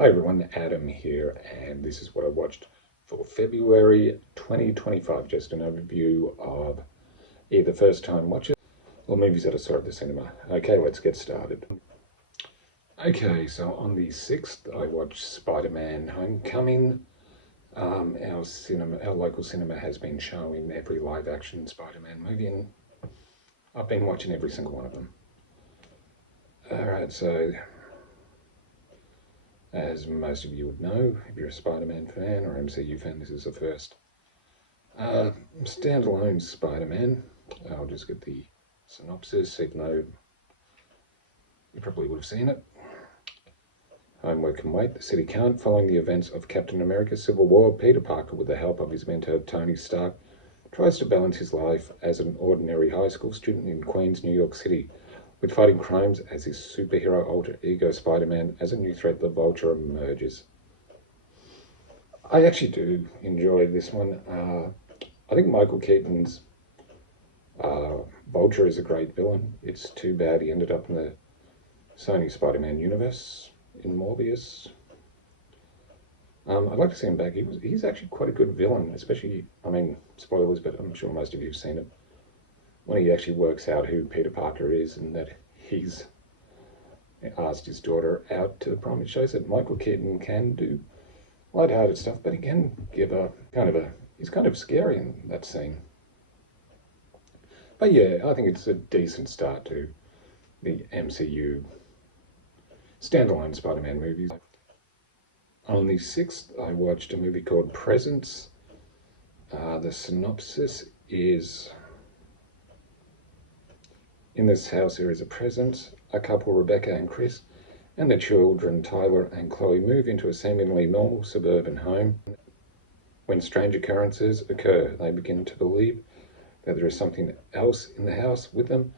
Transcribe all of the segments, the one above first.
Hi everyone, Adam here, and this is what I watched for February 2025. Just an overview of either first time watches or movies that I saw at the cinema. Okay, let's get started. Okay, so on the 6th, I watched Spider-Man Homecoming. Our local cinema has been showing every live action Spider-Man movie, and I've been watching every single one of them. Alright, so as most of you would know, if you're a Spider-Man fan or MCU fan, this is the first standalone Spider-Man. I'll just get the synopsis, even though you probably would have seen it. Homework can wait. The city can't. Following the events of Captain America Civil War, Peter Parker, with the help of his mentor Tony Stark, tries to balance his life as an ordinary high school student in Queens, New York City, with fighting crimes as his superhero alter ego Spider-Man as a new threat, the Vulture, emerges. I actually do enjoy this one. I think Michael Keaton's Vulture is a great villain. It's too bad he ended up in the Sony Spider-Man universe in Morbius. I'd like to see him back. He's actually quite a good villain, especially, I mean, spoilers, but I'm sure most of you have seen it. When he actually works out who Peter Parker is and that he's asked his daughter out to the prom, it shows that Michael Keaton can do light-hearted stuff, but he can give he's kind of scary in that scene. But yeah, I think it's a decent start to the MCU standalone Spider-Man movies. On the 6th, I watched a movie called Presents. The synopsis is, in this house there is a present. A couple, Rebecca and Chris, and their children, Tyler and Chloe, move into a seemingly normal suburban home. When strange occurrences occur, they begin to believe that there is something else in the house with them.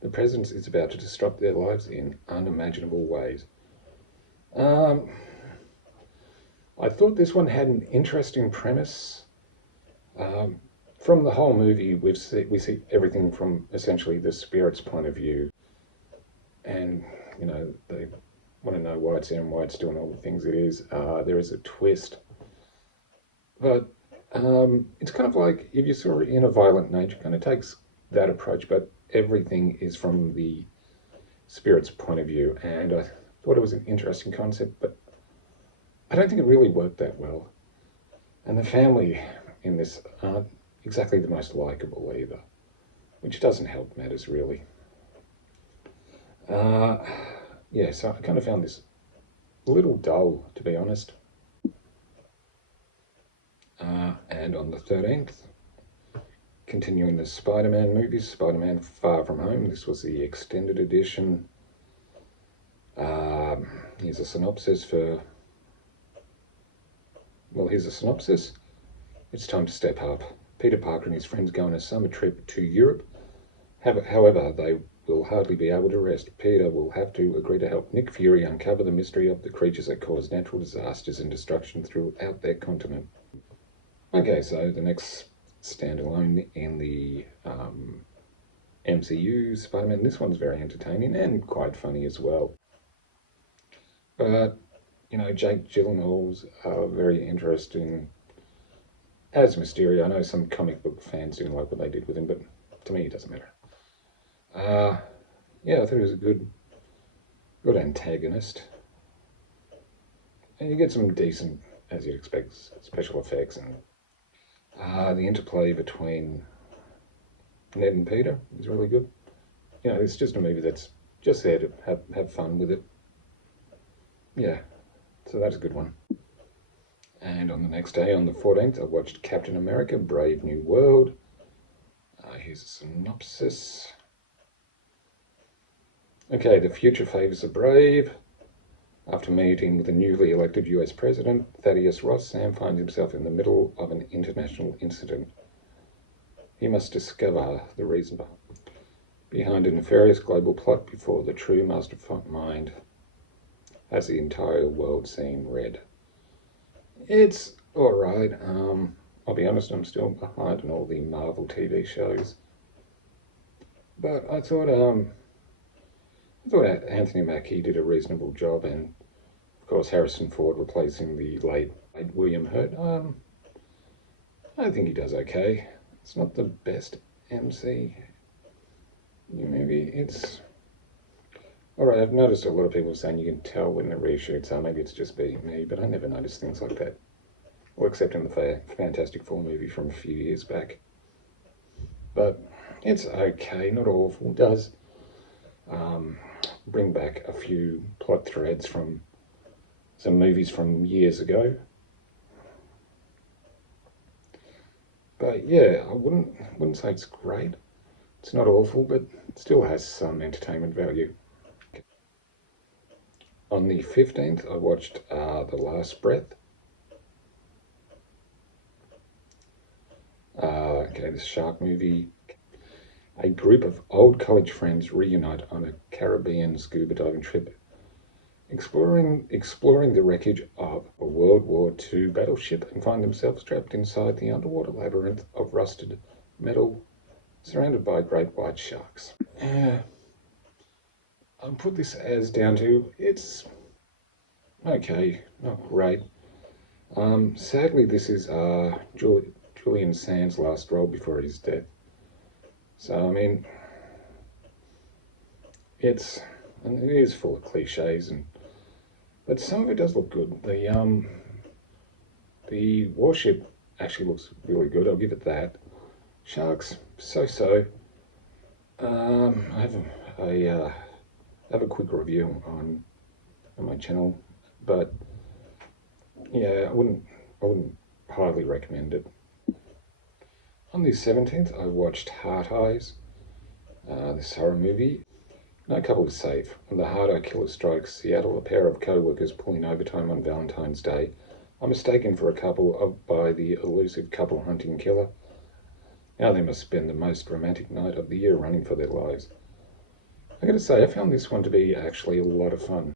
The presence is about to disrupt their lives in unimaginable ways. I thought this one had an interesting premise. From the whole movie, we see everything from essentially the spirit's point of view, and they want to know why it's there and why it's doing all the things it is. There is a twist, but it's kind of like if you saw it in a violent nature, kind of takes that approach, but everything is from the spirit's point of view, and I thought it was an interesting concept, but I don't think it really worked that well. And the family in this aren't exactly the most likable either, which doesn't help matters really. Yeah, so I kind of found this a little dull, to be honest. And on the 13th, continuing the Spider-Man movies, Spider-Man Far From Home. This was the extended edition. Here's a synopsis for... Well, here's a synopsis. It's time to step up. Peter Parker and his friends go on a summer trip to Europe. However, they will hardly be able to rest. Peter will have to agree to help Nick Fury uncover the mystery of the creatures that cause natural disasters and destruction throughout their continent. Okay, so the next standalone in the MCU, Spider-Man. This one's very entertaining and quite funny as well. But, Jake Gyllenhaal's very interesting as Mysterio. I know some comic book fans didn't like what they did with him, but to me it doesn't matter. Yeah, I thought he was a good antagonist. And you get some decent, as you'd expect, special effects, and the interplay between Ned and Peter is really good. It's just a movie that's just there to have fun with it. Yeah, so that's a good one. And on the next day, on the 14th, I watched Captain America Brave New World. Here's a synopsis. Okay, the future favors the brave. After meeting with the newly elected US President, Thaddeus Ross, Sam finds himself in the middle of an international incident. He must discover the reason behind a nefarious global plot before the true mastermind has the entire world seen red. It's alright. I'll be honest, I'm still behind on all the Marvel TV shows. But I thought Anthony Mackie did a reasonable job, and of course, Harrison Ford replacing the late William Hurt. I think he does okay. It's not the best MC movie. It's alright. I've noticed a lot of people saying you can tell when the reshoots are. Maybe it's just me, but I never noticed things like that. Well, except in the Fantastic Four movie from a few years back. But it's okay, not awful. It does bring back a few plot threads from some movies from years ago. But yeah, I wouldn't say it's great. It's not awful, but it still has some entertainment value. On the 15th, I watched The Last Breath. Okay, this shark movie. A group of old college friends reunite on a Caribbean scuba diving trip, exploring the wreckage of a World War II battleship and find themselves trapped inside the underwater labyrinth of rusted metal, surrounded by great white sharks. I'll put this as down to it's okay, not great. Sadly, this is Julian Sands' last role before his death. So I mean, it is full of cliches, but some of it does look good. The warship actually looks really good. I'll give it that. Sharks, so. I have a quick review on my channel, but yeah, I wouldn't highly recommend it. On the 17th, I watched Heart Eyes, this horror movie. No couple is safe. When the hard-eye killer strikes Seattle, a pair of co-workers pulling overtime on Valentine's Day are mistaken for a couple by the elusive couple-hunting killer. Now they must spend the most romantic night of the year running for their lives. I gotta say, I found this one to be actually a lot of fun.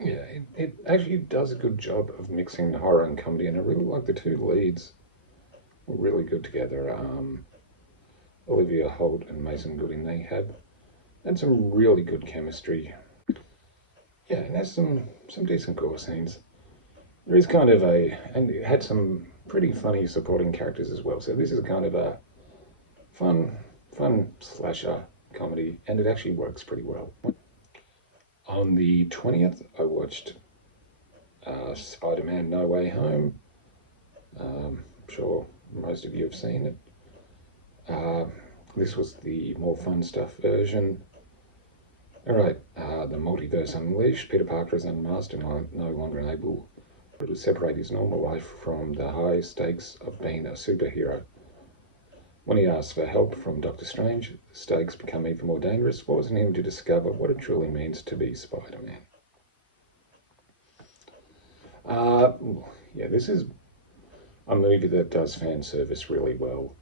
Yeah, it actually does a good job of mixing horror and comedy, and I really like the two leads. Were really good together. Olivia Holt and Mason Gooding, they had some really good chemistry. Yeah, and there's some decent gore scenes. There is kind of and it had some pretty funny supporting characters as well. So this is kind of a fun slasher comedy, and it actually works pretty well. On the 20th, I watched Spider-Man No Way Home. I'm sure most of you have seen it. This was the more fun stuff version. Alright, the multiverse unleashed. Peter Parker is unmasked and no longer able to separate his normal life from the high stakes of being a superhero. When he asks for help from Doctor Strange, the stakes become even more dangerous, forcing him to discover what it truly means to be Spider-Man. Yeah, this is a movie that does fan service really well,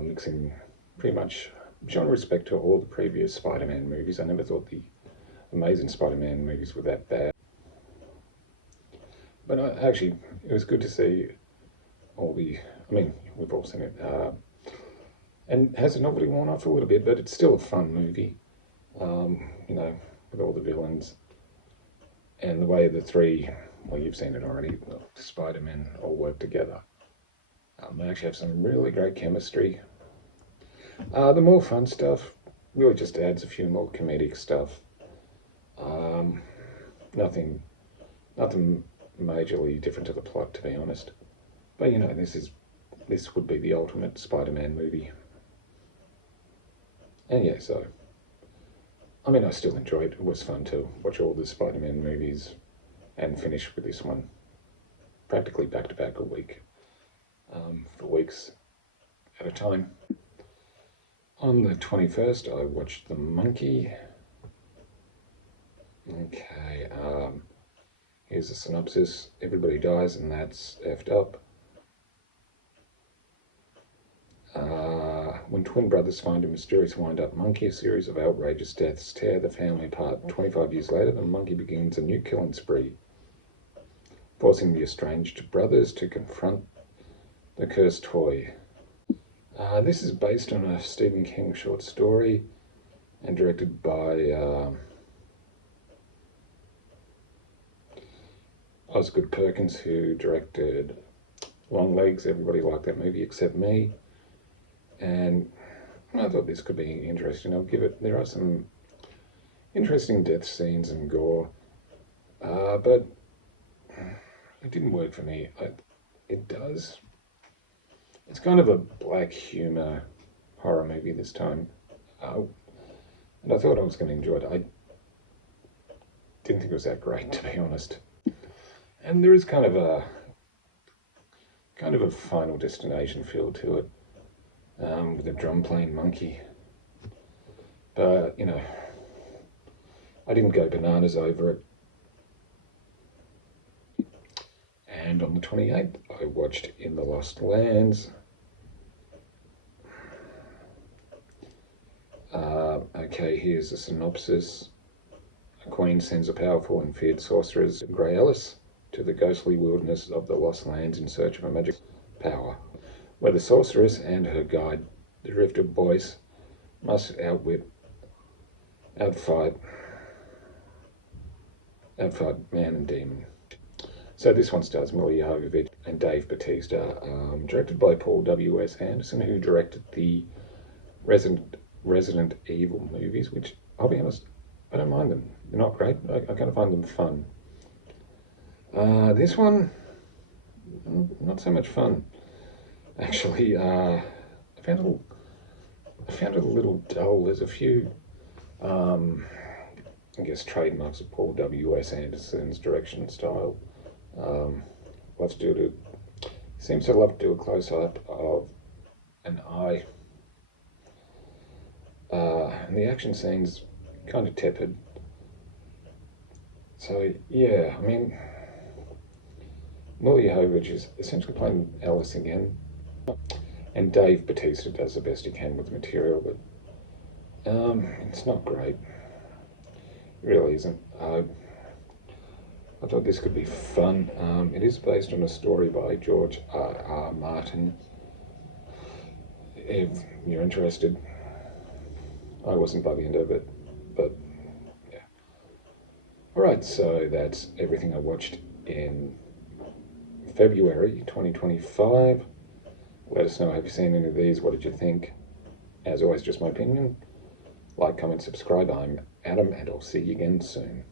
mixing pretty much showing respect to all the previous Spider-Man movies. I never thought the Amazing Spider-Man movies were that bad. But actually, it was good to see I mean, we've all seen it. And has the novelty worn off a little bit, but it's still a fun movie. You know, with all the villains. And the way the three, well, you've seen it already, the Spider-Men all work together. They actually have some really great chemistry. The more fun stuff really just adds a few more comedic stuff. Nothing majorly different to the plot, to be honest. But you know, this would be the ultimate Spider-Man movie. And yeah, so I mean, I still enjoyed it. It was fun to watch all the Spider-Man movies and finish with this one practically back to back a week, for weeks at a time. On the 21st, I watched The Monkey. Okay, here's a synopsis. Everybody dies and that's effed up. When twin brothers find a mysterious wind-up monkey, a series of outrageous deaths tear the family apart. 25 years later, the monkey begins a new killing spree, forcing the estranged brothers to confront the cursed toy. This is based on a Stephen King short story and directed by Osgood Perkins, who directed Longlegs. Everybody liked that movie except me. And I thought this could be interesting. I'll give it, there are some interesting death scenes and gore, but it didn't work for me. It does. It's kind of a black humor horror movie this time. And I thought I was going to enjoy it. I didn't think it was that great, to be honest. And there is kind of a Final Destination feel to it, with a drum playing monkey. But you know, I didn't go bananas over it. And on the 28th, I watched In the Lost Lands. Okay, here's a synopsis. A queen sends a powerful and feared sorceress, Grey Ellis, to the ghostly wilderness of the Lost Lands in search of a magic power, where the sorceress and her guide, the Drifter Boyce, must outfight man and demon. So this one stars Milla Jovovich and Dave Bautista, directed by Paul W.S. Anderson, who directed the Resident Evil movies, which, I'll be honest, I don't mind them. They're not great. I kind of find them fun. This one, not so much fun. Actually, I found it a little dull. There's a few, I guess, trademarks of Paul W.S. Anderson's direction style. Seems to love to do a close-up of an eye. And the action scene's kind of tepid. So, yeah, I mean, Milla Jovovich is essentially playing Alice again. And Dave Bautista does the best he can with the material, but it's not great. It really isn't. I thought this could be fun. It is based on a story by George R. Martin. If you're interested, I wasn't by the end of it, but yeah. Alright, so that's everything I watched in February 2025. Let us know, have you seen any of these? What did you think? As always, just my opinion. Like, comment, subscribe. I'm Adam, and I'll see you again soon.